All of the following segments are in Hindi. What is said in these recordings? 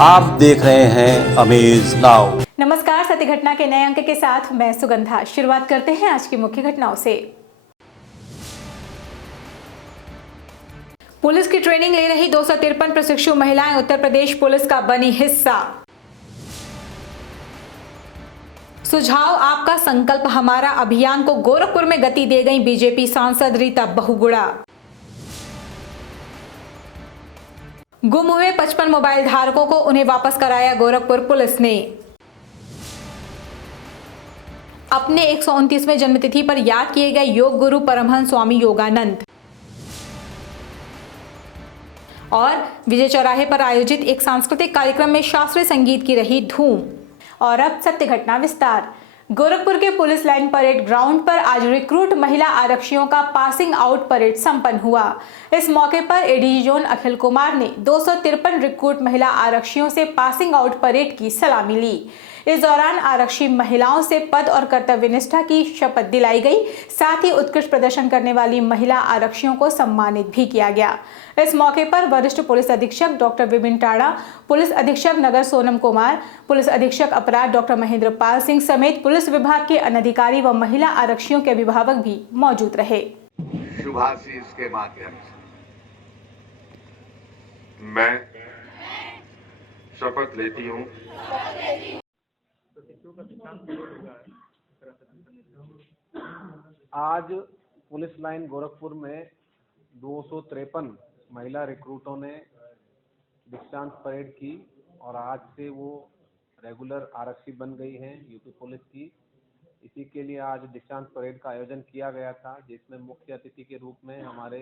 आप देख रहे हैं अमेज नाउ। नमस्कार, सत्य घटना के नए अंक के साथ मैं सुगंधा। शुरुआत करते हैं आज की मुख्य घटनाओं से। पुलिस की ट्रेनिंग ले रही 253 प्रशिक्षु महिलाएं उत्तर प्रदेश पुलिस का बनी हिस्सा। सुझाव आपका संकल्प हमारा अभियान को गोरखपुर में गति दे गई बीजेपी सांसद रीता बहुगुणा। गुम हुए 55 मोबाइल धारकों को उन्हें वापस कराया गोरखपुर पुलिस ने। अपने 129वें जन्मतिथि पर याद किए गए योग गुरु परमहंस स्वामी योगानंद। और विजय चौराहे पर आयोजित एक सांस्कृतिक कार्यक्रम में शास्त्रीय संगीत की रही धूम। और अब सत्य घटना विस्तार। गोरखपुर के पुलिस लाइन परेड ग्राउंड पर आज रिक्रूट महिला आरक्षियों का पासिंग आउट परेड संपन्न हुआ। इस मौके पर एडीजी जोन अखिल कुमार ने 253 रिक्रूट महिला आरक्षियों से पासिंग आउट परेड की सलामी ली। इस दौरान आरक्षी महिलाओं से पद और कर्तव्य निष्ठा की शपथ दिलाई गई। साथ ही उत्कृष्ट प्रदर्शन करने वाली महिला आरक्षियों को सम्मानित भी किया गया। इस मौके पर वरिष्ठ पुलिस अधीक्षक डॉक्टर विपिन टाड़ा, पुलिस अधीक्षक नगर सोनम कुमार, पुलिस अधीक्षक अपराध डॉक्टर महेंद्र पाल सिंह समेत पुलिस विभाग के अनधिकारी व महिला आरक्षियों के अभिभावक भी मौजूद रहे। शुभाशीष के माध्यम से मैं शपथ लेती हूँ आज पुलिस लाइन गोरखपुर में 253 महिला रिक्रूटों ने दीक्षांत परेड की और आज से वो रेगुलर आरक्षी बन गई हैं यूपी पुलिस की। इसी के लिए आज दीक्षांत परेड का आयोजन किया गया था, जिसमें मुख्य अतिथि के रूप में हमारे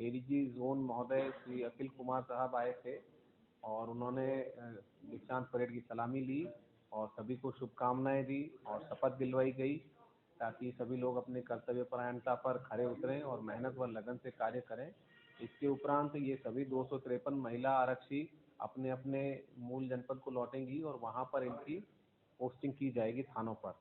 एडीजी जोन महोदय श्री अखिल कुमार साहब आए थे और उन्होंने दीक्षांत परेड की सलामी ली और सभी को शुभकामनाएं दी और शपथ दिलवाई गई ताकि सभी लोग अपने कर्तव्य परायणता पर खरे उतरें और मेहनत व लगन से कार्य करें। इसके उपरांत ये सभी 253 महिला आरक्षी अपने अपने मूल जनपद को लौटेंगी और वहां पर इनकी पोस्टिंग की जाएगी थानों पर।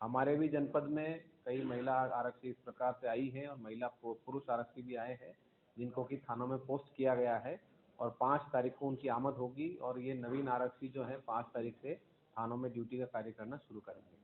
हमारे भी जनपद में कई महिला आरक्षी इस प्रकार से आई हैं और महिला पुरुष आरक्षी भी आए हैं जिनको कि थानों में पोस्ट किया गया है और 5 तारीख को उनकी आमद होगी और ये नवीन आरक्षी जो है 5 तारीख से थानों में ड्यूटी का कार्य करना शुरू करेंगे।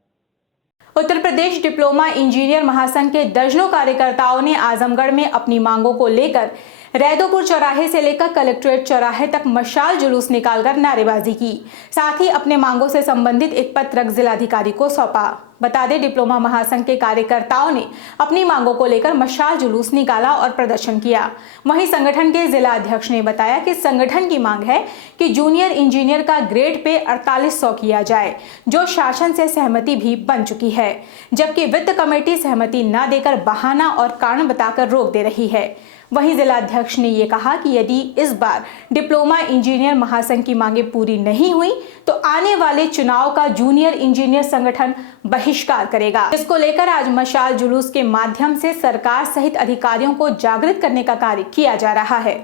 उत्तर प्रदेश डिप्लोमा इंजीनियर महासंघ के दर्जनों कार्यकर्ताओं ने आजमगढ़ में अपनी मांगों को लेकर रैदोपुर चौराहे से लेकर कलेक्ट्रेट चौराहे तक मशाल जुलूस निकालकर नारेबाजी की। साथ ही अपने मांगों से संबंधित एक पत्रक जिलाधिकारी को सौंपा। बता दें, डिप्लोमा महासंघ के कार्यकर्ताओं ने अपनी मांगों को लेकर मशाल जुलूस निकाला और प्रदर्शन किया। वहीं संगठन के जिला अध्यक्ष ने बताया कि संगठन की मांग है कि जूनियर इंजीनियर का ग्रेड पे 4800 किया जाए, जो शासन से सहमति भी बन चुकी है, जबकि वित्त कमेटी सहमति न देकर बहाना और कारण बताकर रोक दे रही है। वहीं जिलाध्यक्ष ने ये कहा कि यदि इस बार डिप्लोमा इंजीनियर महासंघ की मांगे पूरी नहीं हुई तो आने वाले चुनाव का जूनियर इंजीनियर संगठन बहिष्कार करेगा। इसको लेकर आज मशाल जुलूस के माध्यम से सरकार सहित अधिकारियों को जागृत करने का कार्य किया जा रहा है।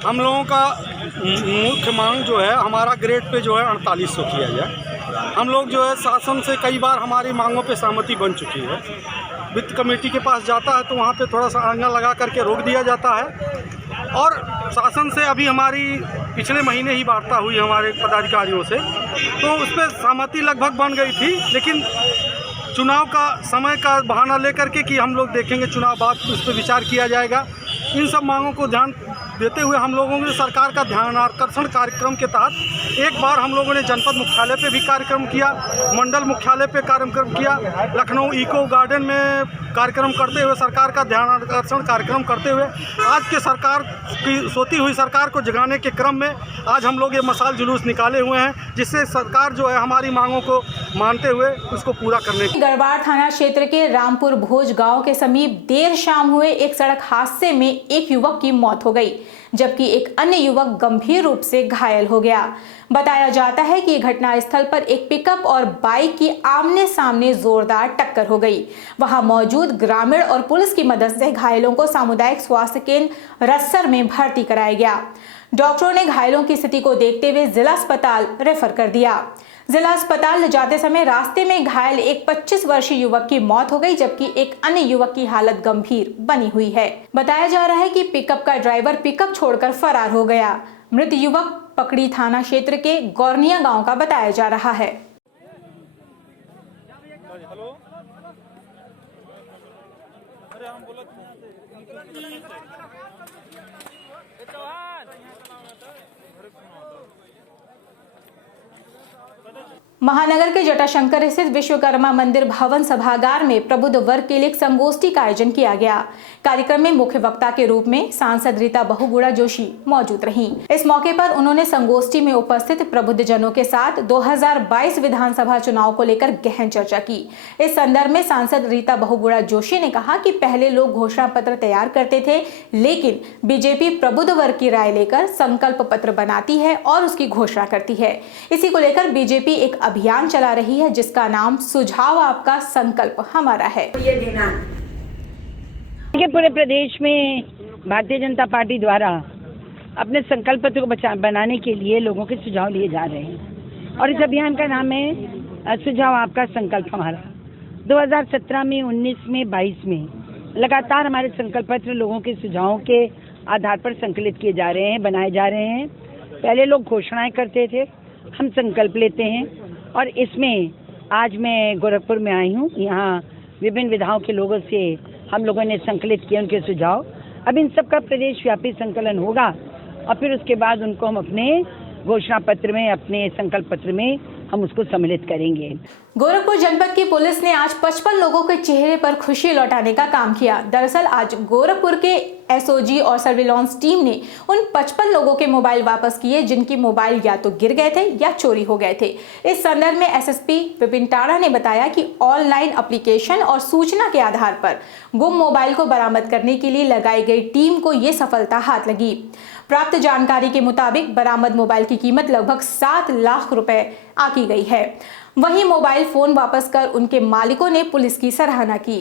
हम लोगों का मुख्य मांग जो है हमारा ग्रेड पे जो है 4800 किया जाए। हम लोग जो है शासन से कई बार हमारी मांगों पे सहमति बन चुकी है। वित्त कमेटी के पास जाता है तो वहाँ पे थोड़ा सा आंगा लगा करके रोक दिया जाता है और शासन से अभी हमारी पिछले महीने ही वार्ता हुई हमारे पदाधिकारियों से, तो उस पर सहमति लगभग बन गई थी, लेकिन चुनाव का समय का बहाना लेकर के कि हम लोग देखेंगे चुनाव बाद उस पर विचार किया जाएगा। इन सब मांगों को ध्यान देते हुए हम लोगों ने सरकार का ध्यान आकर्षण कार्यक्रम के तहत एक बार हम लोगों ने जनपद मुख्यालय पे भी कार्यक्रम किया, मंडल मुख्यालय पे कार्यक्रम किया, लखनऊ इको गार्डन में कार्यक्रम करते हुए सरकार का ध्यान आकर्षण कार्यक्रम करते हुए आज के सरकार की सोती हुई सरकार को जगाने के क्रम में आज हम लोग ये मशाल जुलूस निकाले हुए हैं, जिससे सरकार जो है हमारी मांगों को मानते हुए उसको पूरा करने की। गढ़वाड़ थाना क्षेत्र के रामपुर भोज गांव के समीप देर शाम हुए एक सड़क हादसे में एक युवक की मौत हो गई, जबकि एक अन्य युवक गंभीर रूप से घायल हो गया। बताया जाता है कि घटना स्थल पर एक पिकअप और बाइक की आमने सामने जोरदार टक्कर हो गई। वहां मौजूद ग्रामीण और पुलिस की मदद से घायलों को सामुदायिक स्वास्थ्य केंद्र रस्सर में भर्ती कराया गया। डॉक्टरों ने घायलों की स्थिति को देखते हुए जिला अस्पताल रेफर कर दिया। जिला अस्पताल ले जाते समय रास्ते में घायल एक 25 वर्षीय युवक की मौत हो गई, जबकि एक अन्य युवक की हालत गंभीर बनी हुई है। बताया जा रहा है कि पिकअप का ड्राइवर पिकअप छोड़कर फरार हो गया। मृत युवक पकड़ी थाना क्षेत्र के गौरनिया गांव का बताया जा रहा है। महानगर के जटाशंकर स्थित विश्वकर्मा मंदिर भवन सभागार में प्रबुद्ध वर्ग के लिए एक संगोष्ठी का आयोजन किया गया। कार्यक्रम में मुख्य वक्ता के रूप में सांसद रीता बहुगुणा जोशी मौजूद रहीं। इस मौके पर उन्होंने संगोष्ठी में उपस्थित प्रबुद्ध जनों के साथ 2022 विधानसभा चुनाव को लेकर गहन चर्चा की। इस संदर्भ में सांसद रीता बहुगुणा जोशी ने कहा कि पहले लोग घोषणा पत्र तैयार करते थे, लेकिन बीजेपी प्रबुद्ध वर्ग की राय लेकर संकल्प पत्र बनाती है और उसकी घोषणा करती है। इसी को लेकर बीजेपी एक अभियान चला रही है, जिसका नाम सुझाव आपका संकल्प हमारा है। पूरे प्रदेश में भारतीय जनता पार्टी द्वारा अपने संकल्प पत्र को बनाने के लिए लोगों के सुझाव लिए जा रहे हैं और इस अभियान का नाम है सुझाव आपका संकल्प हमारा। 2017 में, 19 में, 22 में लगातार हमारे संकल्प पत्र लोगों के सुझावों के आधार पर संकलित किए जा रहे हैं, बनाए जा रहे हैं। पहले लोग घोषणाएं करते थे, हम संकल्प लेते हैं और इसमें आज मैं गोरखपुर में आई हूँ। यहाँ विभिन्न विधाओं के लोगों से हम लोगों ने संकलित किए उनके सुझाव। अब इन सब का प्रदेश व्यापी संकलन होगा और फिर उसके बाद उनको हम अपने घोषणा पत्र में, अपने संकल्प पत्र में हम उसको सम्मिलित करेंगे। गोरखपुर जनपद की पुलिस ने आज 55 लोगों के चेहरे पर खुशी लौटाने का काम किया। दरअसल आज गोरखपुर के एसओजी और सर्विलांस टीम ने उन 55 लोगों के मोबाइल वापस किए, जिनकी मोबाइल या तो गिर गए थे या चोरी हो गए थे। इस संदर्भ में एसएसपी विपिन टाड़ा ने बताया कि ऑनलाइन एप्लीकेशन और सूचना के आधार पर गुम मोबाइल को बरामद करने के लिए लगाई गई टीम को ये सफलता हाथ लगी। प्राप्त जानकारी के मुताबिक बरामद मोबाइल की कीमत लगभग 7 लाख रुपए आकी गई है। वहीं मोबाइल फोन वापस कर उनके मालिकों ने पुलिस की सराहना की।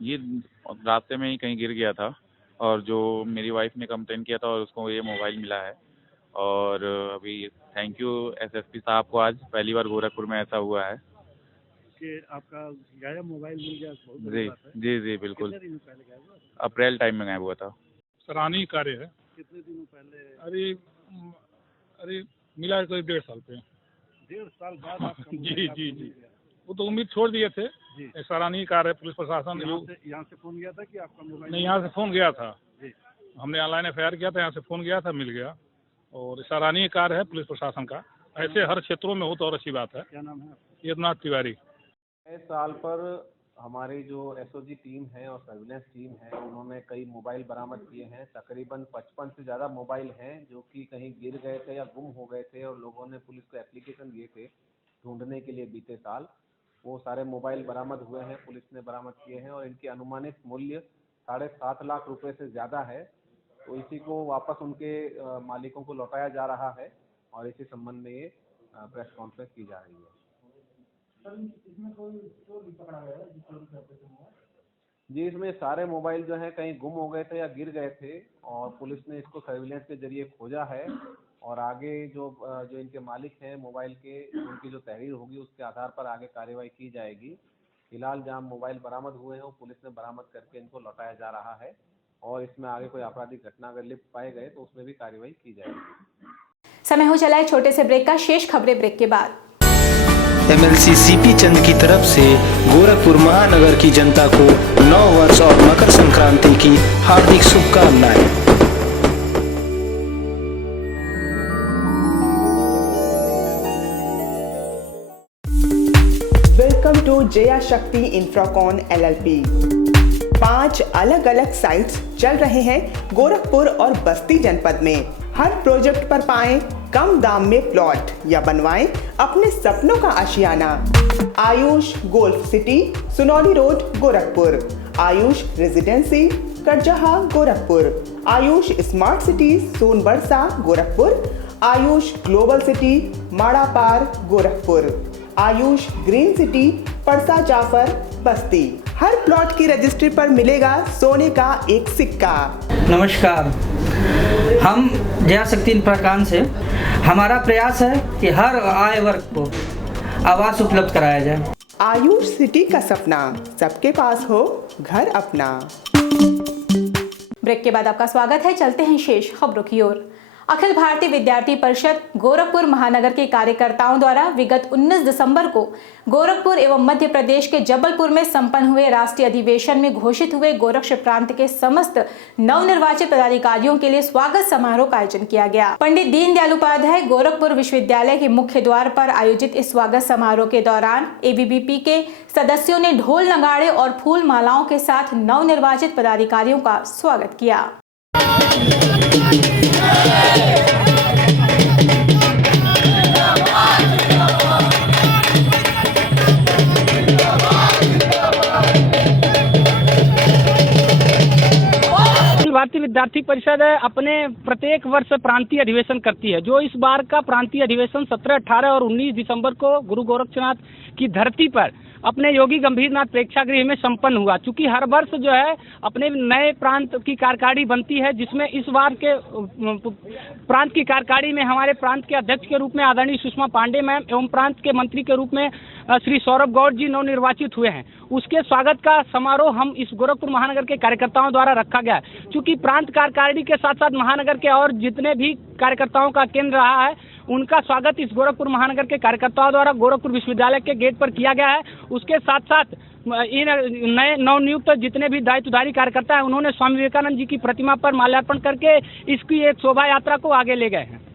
ये रास्ते में ही कहीं गिर गया था और जो मेरी वाइफ ने कंप्लेन किया था और उसको ये मोबाइल मिला है। और अभी थैंक यू एसएसपी साहब को, आज पहली बार गोरखपुर में ऐसा हुआ है कि आपका गायब मोबाइल मिल गया। जी बिल्कुल, अप्रैल टाइम में गायब हुआ था। सराहनीय कार्य है। कितने दिनों पहले? अरे मिला करीब 1.5 साल पे। 1.5 साल बाद आपका जी वो तो उम्मीद छोड़ दिए थे। सराहनीय कार्य पुलिस प्रशासन। यहाँ से फोन गया था कि आपका मोबाइल? नहीं, यहाँ से फोन गया था। हमने ऑनलाइन एफआईआर किया था, यहाँ से फोन गया था, मिल गया। और सराहनीय कार्य है पुलिस प्रशासन का। ऐसे हर क्षेत्रों में हो तो और अच्छी बात है। क्या नाम है? यदनाथ तिवारी। इस साल पर हमारी जो एसओजी टीम है और सर्विलेंस टीम है, उन्होंने कई मोबाइल बरामद किए हैं। तकरीबन 55 से ज़्यादा मोबाइल हैं जो कि कहीं गिर गए थे या गुम हो गए थे और लोगों ने पुलिस को एप्लीकेशन दिए थे ढूंढने के लिए बीते साल। वो सारे मोबाइल बरामद हुए हैं, पुलिस ने बरामद किए हैं और इनकी अनुमानित मूल्य 7.5 लाख रुपए से ज़्यादा है। तो इसी को वापस उनके मालिकों को लौटाया जा रहा है और इसी संबंध में ये प्रेस कॉन्फ्रेंस की जा रही है। इसमें कोई चोर भी पकड़ा गया है? जी, इसमें सारे मोबाइल जो हैं कहीं गुम हो गए थे या गिर गए थे और पुलिस ने इसको सर्विलेंस के जरिए खोजा है और आगे जो इनके मालिक हैं मोबाइल के, उनकी जो तहरीर होगी उसके आधार पर आगे कार्रवाई की जाएगी। फिलहाल जहाँ मोबाइल बरामद हुए हैं वो पुलिस ने बरामद करके इनको लौटाया जा रहा है और इसमें आगे कोई आपराधिक घटना अगर लिप्त पाए गए तो उसमें भी कार्रवाई की जाएगी। समय हो चला है छोटे से ब्रेक का। शेष खबरें ब्रेक के बाद। एमएलसी सीपी चंद की तरफ से गोरखपुर महानगर की जनता को नव वर्ष और मकर संक्रांति की हार्दिक शुभकामनाएं। वेलकम टू जया शक्ति इंफ्राकॉन LLP। 5 अलग अलग साइट्स चल रहे हैं गोरखपुर और बस्ती जनपद में। हर प्रोजेक्ट पर पाएं कम दाम में प्लॉट या बनवाएं अपने सपनों का आशियाना। Ayush golf city, Sunauli road, Gorakhpur. Ayush residency, Karjaha, Gorakhpur. Ayush smart city, Sonbarsa, Gorakhpur. Ayush global city, Marapar Gorakhpur, Ayush green city Parsa Jafar Basti. हर प्लॉट की रजिस्ट्री पर मिलेगा सोने का एक सिक्का। नमस्कार, हम जया शक्ति इंफ्राकॉन से। हमारा प्रयास है कि हर आय वर्ग को आवास उपलब्ध कराया जाए। आयुष सिटी का सपना, सबके पास हो घर अपना। ब्रेक के बाद आपका स्वागत है। चलते हैं शेष खबरों की ओर। अखिल भारतीय विद्यार्थी परिषद गोरखपुर महानगर के कार्यकर्ताओं द्वारा विगत 19 दिसंबर को गोरखपुर एवं मध्य प्रदेश के जबलपुर में संपन्न हुए राष्ट्रीय अधिवेशन में घोषित हुए गोरक्ष प्रांत के समस्त नवनिर्वाचित पदाधिकारियों के लिए स्वागत समारोह का आयोजन किया गया। पंडित दीनदयाल उपाध्याय गोरखपुर विश्वविद्यालय के मुख्य द्वार पर आयोजित इस स्वागत समारोह के दौरान एबीवीपी के सदस्यों ने ढोल नगाड़े और फूल मालाओं के साथ नवनिर्वाचित पदाधिकारियों का स्वागत किया। भारतीय विद्यार्थी परिषद अपने प्रत्येक वर्ष प्रांतीय अधिवेशन करती है। जो इस बार का प्रांतीय अधिवेशन 17, 18 और 19 दिसंबर को गुरु गोरक्षनाथ की धरती पर अपने योगी गंभीरनाथ प्रेक्षागृह में संपन्न हुआ। चूंकि हर वर्ष जो है अपने नए प्रांत की कार्यकारिणी बनती है, जिसमें इस बार के प्रांत की कार्यकारिणी में हमारे प्रांत के अध्यक्ष के रूप में आदरणीय सुषमा पांडे मैम एवं प्रांत के मंत्री के रूप में श्री सौरभ गौड़ जी नवनिर्वाचित हुए हैं। उसके स्वागत का समारोह हम इस गोरखपुर महानगर के कार्यकर्ताओं द्वारा रखा गया है। चूंकि प्रांत कार्यकारिणी के साथ साथ महानगर के और जितने भी कार्यकर्ताओं का केंद्र रहा है, उनका स्वागत इस गोरखपुर महानगर के कार्यकर्ताओं द्वारा गोरखपुर विश्वविद्यालय के गेट पर किया गया है। उसके साथ साथ इन नए नवनियुक्त जितने भी दायित्वधारी कार्यकर्ता हैं, उन्होंने स्वामी विवेकानंद जी की प्रतिमा पर माल्यार्पण करके इसकी एक शोभा यात्रा को आगे ले गए हैं।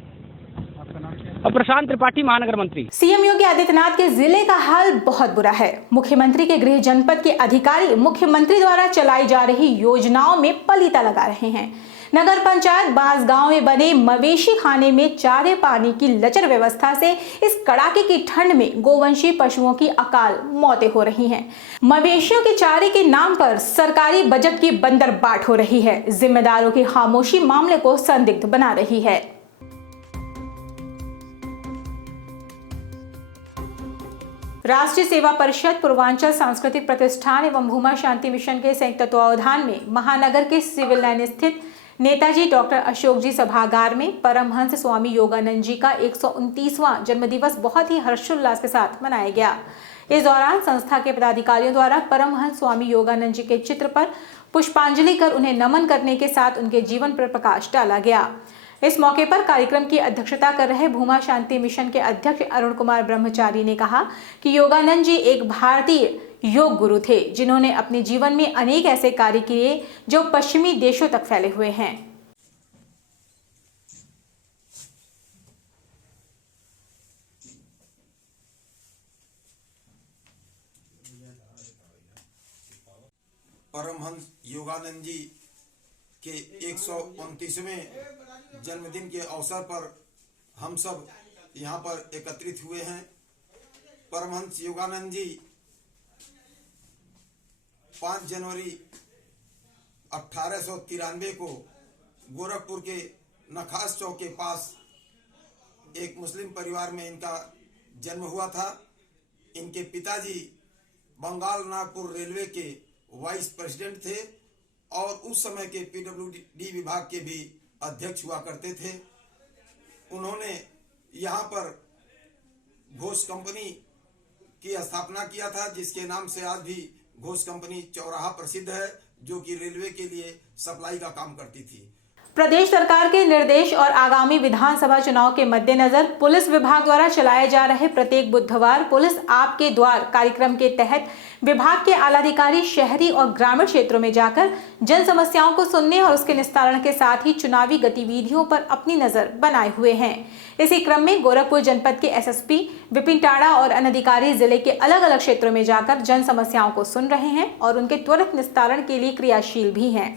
और प्रशांत त्रिपाठी, महानगर मंत्री। सीएम योगी आदित्यनाथ के जिले का हाल बहुत बुरा है। मुख्यमंत्री के गृह जनपद के अधिकारी मुख्यमंत्री द्वारा चलाई जा रही योजनाओं में पलीता लगा रहे हैं। नगर पंचायत बांसगांव में बने मवेशी खाने में चारे पानी की लचर व्यवस्था से इस कड़ाके की ठंड में गोवंशी पशुओं की अकाल मौतें हो रही हैं। मवेशियों के चारे के नाम पर सरकारी बजट की बंदरबाट हो रही है। जिम्मेदारों की खामोशी मामले को संदिग्ध बना रही है। राष्ट्रीय सेवा परिषद, पूर्वांचल सांस्कृतिक प्रतिष्ठान एवं भूमा शांति मिशन के संयुक्त तत्वावधान में महानगर के सिविल लाइन स्थित नेताजी डॉक्टर अशोक जी सभागार में परमहंस स्वामी योगानंद जी का 129वां जन्मदिवस बहुत ही हर्षोल्लास के साथ मनाया गया। इस दौरान संस्था के पदाधिकारियों द्वारा परमहंस स्वामी योगानंद जी के चित्र पर पुष्पांजलि कर उन्हें नमन करने के साथ उनके जीवन पर प्रकाश डाला गया। इस मौके पर कार्यक्रम की अध्यक्षता कर रहे भूमा शांति मिशन के अध्यक्ष अरुण कुमार ब्रह्मचारी ने कहा कि योगानंद जी एक भारतीय योग गुरु थे, जिन्होंने अपने जीवन में अनेक ऐसे कार्य किए जो पश्चिमी देशों तक फैले हुए हैं। परमहंस योगानंद जी के 129वें जन्मदिन के अवसर पर हम सब यहाँ पर एकत्रित हुए हैं। परमहंस योगानंद जी 5 जनवरी 1893 को गोरखपुर के नखास चौक के पास एक मुस्लिम परिवार में इनका जन्म हुआ था। इनके पिताजी बंगाल नागपुर रेलवे के वाइस प्रेसिडेंट थे और उस समय के पीडब्ल्यूडी विभाग के भी अध्यक्ष हुआ करते थे। उन्होंने यहाँ पर घोष कंपनी की स्थापना किया था, जिसके नाम से आज भी घोष कंपनी चौराहा प्रसिद्ध है, जो कि रेलवे के लिए सप्लाई का काम करती थी। प्रदेश सरकार के निर्देश और आगामी विधानसभा चुनाव के मद्देनजर पुलिस विभाग द्वारा चलाए जा रहे प्रत्येक बुधवार पुलिस आपके द्वार कार्यक्रम के तहत विभाग के आलाधिकारी शहरी और ग्रामीण क्षेत्रों में जाकर जन समस्याओं को सुनने और उसके निस्तारण के साथ ही चुनावी गतिविधियों पर अपनी नजर बनाए हुए हैं। इसी क्रम में गोरखपुर जनपद के एसएसपी विपिन टाड़ा और अन्य अधिकारी जिले के अलग अलग क्षेत्रों में जाकर जन समस्याओं को सुन रहे हैं और उनके त्वरित निस्तारण के लिए क्रियाशील भी हैं।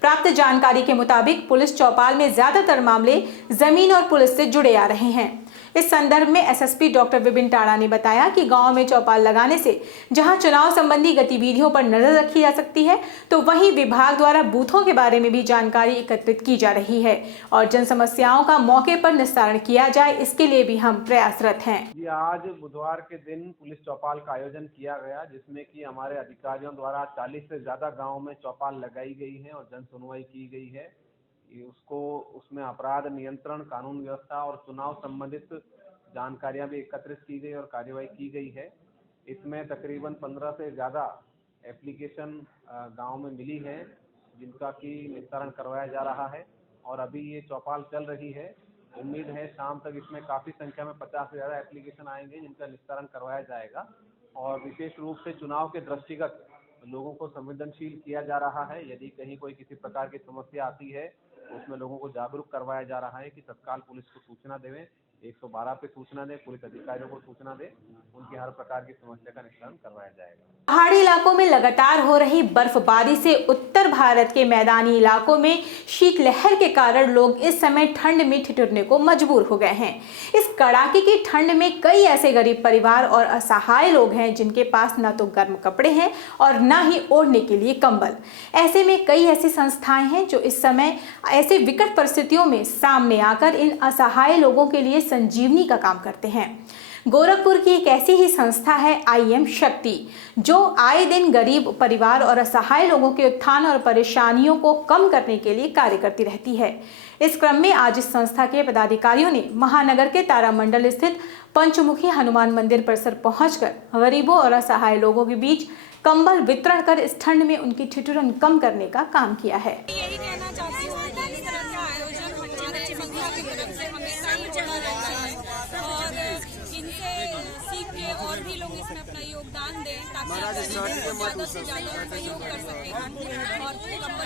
प्राप्त जानकारी के मुताबिक पुलिस चौपाल में ज्यादातर मामले जमीन और पुलिस से जुड़े आ रहे हैं। इस संदर्भ में एसएसपी डॉक्टर विपिन टाड़ा ने बताया कि गांव में चौपाल लगाने से जहां चुनाव संबंधी गतिविधियों पर नजर रखी जा सकती है, तो वहीं विभाग द्वारा बूथों के बारे में भी जानकारी एकत्रित की जा रही है और जन समस्याओं का मौके पर निस्तारण किया जाए, इसके लिए भी हम प्रयासरत हैं। जी, आज बुधवार के दिन पुलिस चौपाल का आयोजन किया गया, जिसमें कि हमारे अधिकारियों द्वारा 40 से ज्यादा गाँव में चौपाल लगाई गई है और जन सुनवाई की गई है। उसमें अपराध नियंत्रण, कानून व्यवस्था और चुनाव संबंधित जानकारियां भी एकत्रित की गई और कार्यवाही की गई है। इसमें तकरीबन 15 से ज़्यादा एप्लीकेशन गांव में मिली है, जिनका की निस्तारण करवाया जा रहा है और अभी ये चौपाल चल रही है। उम्मीद है शाम तक इसमें काफ़ी संख्या में 50 से ज़्यादा एप्लीकेशन आएंगे, जिनका निस्तारण करवाया जाएगा और विशेष रूप से चुनाव के दृष्टिगत लोगों को संवेदनशील किया जा रहा है। यदि कहीं कोई किसी प्रकार की समस्या आती है तो उसमें लोगों को जागरूक करवाया जा रहा है कि तत्काल पुलिस को सूचना देवें, 112 पे सूचना दें, पुलिस अधिकारियों को सूचना दें, उनकी हर प्रकार की समस्या का निस्तारण करवाया जाएगा। पहाड़ी इलाकों में लगातार हो रही बर्फबारी से उत्तर भारत के मैदानी इलाकों में शीतलहर के कारण लोग इस समय ठंड में ठिठुरने को मजबूर हो गए हैं। इस कड़ाके की ठंड में कई ऐसे गरीब परिवार और असहाय लोग हैं जिनके पास न तो गर्म कपड़े हैं और न ही ओढ़ने के लिए कंबल। ऐसे में कई ऐसी संस्थाएं हैं जो इस समय ऐसे विकट परिस्थितियों में सामने आकर इन असहाय लोगों के लिए संजीवनी का काम करते हैं। गोरखपुर की एक ऐसी ही संस्था है IM शक्ति, जो आए दिन गरीब परिवार और असहाय लोगों के उत्थान और परेशानियों को कम करने के लिए कार्य करती रहती है। इस क्रम में आज इस संस्था के पदाधिकारियों ने महानगर के तारामंडल स्थित पंचमुखी हनुमान मंदिर परिसर पहुंचकर गरीबों और असहाय लोगों के बीच कंबल वितरण कर इस ठंड में उनकी ठिठुरन कम करने का काम किया है। यही कहना चाहती हूँ कि इस तरह का आयोजन हमारे संस्था की तरफ से हमेशा ही चला रहता है और इनसे सीख के और भी लोग इसमें अपना योगदान दें ताकि ज़्यादा से ज़्यादा सहयोग कर सकें और प्रोग्राम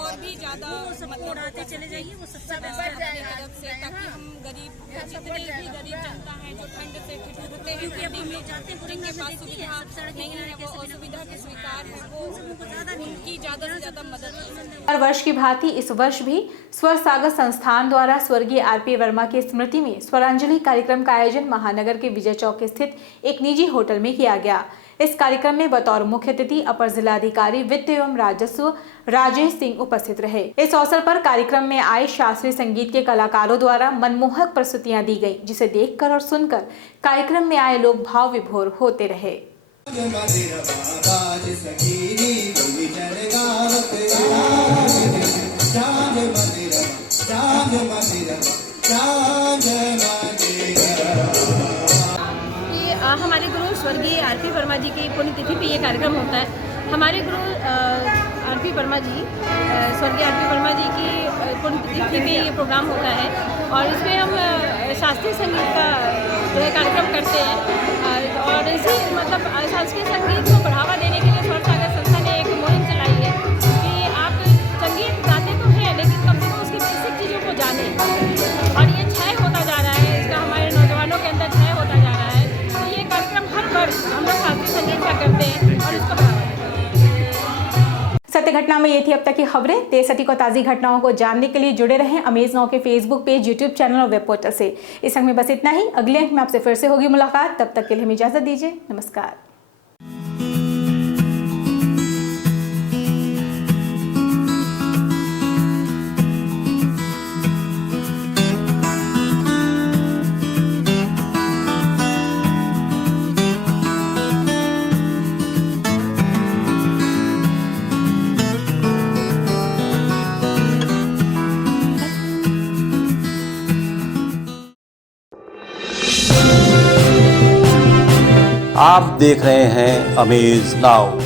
और भी ज़्यादा मतलब चले जाइए वो सबसे तरफ से, ताकि हम गरीब जितने भी गरीब जनता है जो ठंड से ठिठुरते हैं, जिनके पास सुविधा नहीं है, वो असुविधा के स्वीकार है, वो उनकी ज़्यादा से ज़्यादा मदद करें। हर वर्ष की भांति इस वर्ष भी स्वर सागर संस्थान द्वारा स्वर्गीय RP वर्मा की स्मृति में स्वरांजलि कार्यक्रम का आयोजन महानगर के विजय चौक स्थित एक निजी होटल में किया गया। इस कार्यक्रम में बतौर मुख्य अतिथि अपर जिलाधिकारी वित्त एवं राजस्व राजेश सिंह उपस्थित रहे। इस अवसर पर कार्यक्रम में आए शास्त्रीय संगीत के कलाकारों द्वारा मनमोहक प्रस्तुतियां दी गई, जिसे देखकर और सुनकर कार्यक्रम में आए लोग भाव विभोर होते रहे। हमारे गुरु स्वर्गीय RP वर्मा जी की पुण्यतिथि पे ये कार्यक्रम होता है। हमारे गुरु RP वर्मा जी, स्वर्गीय RP वर्मा जी की पुण्यतिथि पे ये प्रोग्राम होता है और इसमें हम शास्त्रीय संगीत का जो है कार्यक्रम करते हैं और इसी मतलब शास्त्रीय संगीत को बढ़ावा देने के लिए स्वर सागर संस्था ने एक मुहिम चलाई है कि आप संगीत गाते तो हैं लेकिन कम से कम उसकी बेसिक चीज़ों को जानें और ये क्षय होता जा रहा है, इसका हमारे नौजवानों के अंदर क्षय होता जा रहा है। तो ये कार्यक्रम हर वर्ष हम लोग शास्त्रीय संगीत का करते हैं और इसको बढ़ावा देते हैं। सत्य घटना में ये थी अब तक की खबरें। देश सटी को ताज़ी घटनाओं को जानने के लिए जुड़े रहें अमेज नाउ के फेसबुक पेज, यूट्यूब चैनल और वेब पोर्टल से। इस अंक में बस इतना ही। अगले अंक में आपसे फिर से होगी मुलाकात, तब तक के लिए हमें इजाजत दीजिए। नमस्कार। आप देख रहे हैं अमेज नाउ।